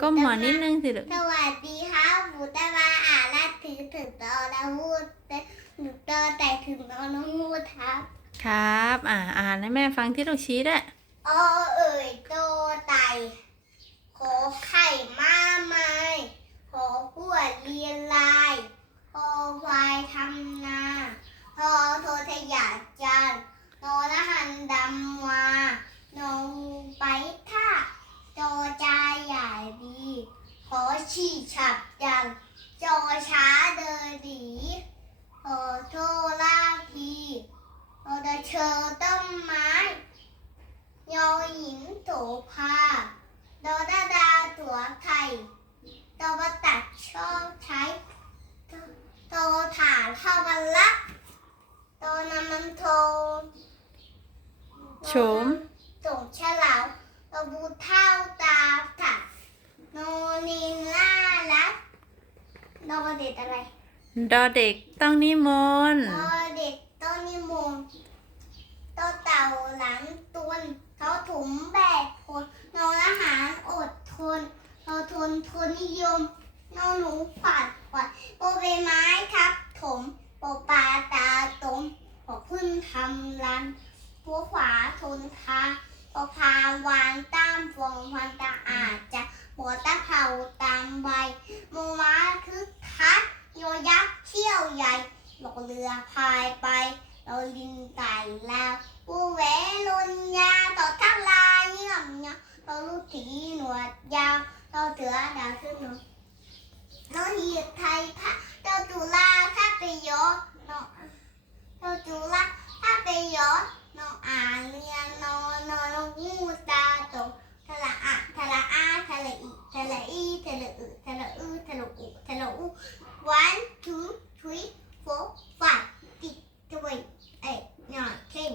ก้มหัวนิดนึงสิลูกสวัสดีครับหมูตะมาอ่านและถือถึงตอแล้วพูดแต่หนูตอแต่ถึงตอน้องพูดครับ ครับ อ่าอ่านให้แม่ฟังที่ลูกชี้ด้วยอเอ่ยโตไตขอไข่มาไม้ขอพวดเรียนลายพอควายทำนาทอโททยาจานนอละหันดำวานองูไปท่าจอจาใหญ่ดี ขอ ฉี่ฉับจังจอช้าเดินดีขอโทษลากทีขอจะเชอต้นไม้ยอหญิงโถพาดอดาดาตัวไข่ตอวตัดชอบใช้โตฐานเข้าวันละโตนำมันโทโฉมส่งฉลาวตะบูเท่าตาถัดโนนินล่ารัก ดอเด็ดอะไรดอเด็กต้องนิมนต์ดอเด็ดต้นนิมนต์ต้นเต่าหลังตุนเขาถุงแบกผลนอนอาหารอดทนเราทนทนนิยมนอนหนูปัดปัดโปใบไม้ทับถมโปปลาตาตมปอพึ่งทำรันหัวขวาทนทาปอพาวานต้ามฟองพันตาอาจจะหัวตะเผาตามใบโมม้าคึกคักโยยักษ์เที่ยวใหญ่ หลอกเรือพายไป เราลินไก่แล้วปูแหวลนยาต่อทักลายเยี่ยมเนี่ยเราลูกถีหนวดยาวเราเถือดาวขึ้นหนูเราเหยียดไทยพาจุฬาถ้าไปยอเนาะเราจุฬาถ้าไปยอน้องอ่านเรียนนอนนอนน้องงูตาตกทะละอะทะละอาทะละอีทะละอีทะละอึทะละอืทะละอุทะละอู one two three four five six seven eight nine ten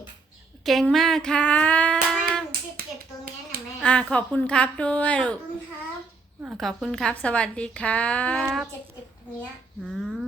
เก่งมากครัทำไมบถึงจะเก็บตรงนี้นะแม่ อ่าขอบคุณครับด้วยขอลูบกคุณครับอ่าขอบคุณครับ สวัสดีครัทำไมบถึงจะเก็บตรงเนี้ย อืม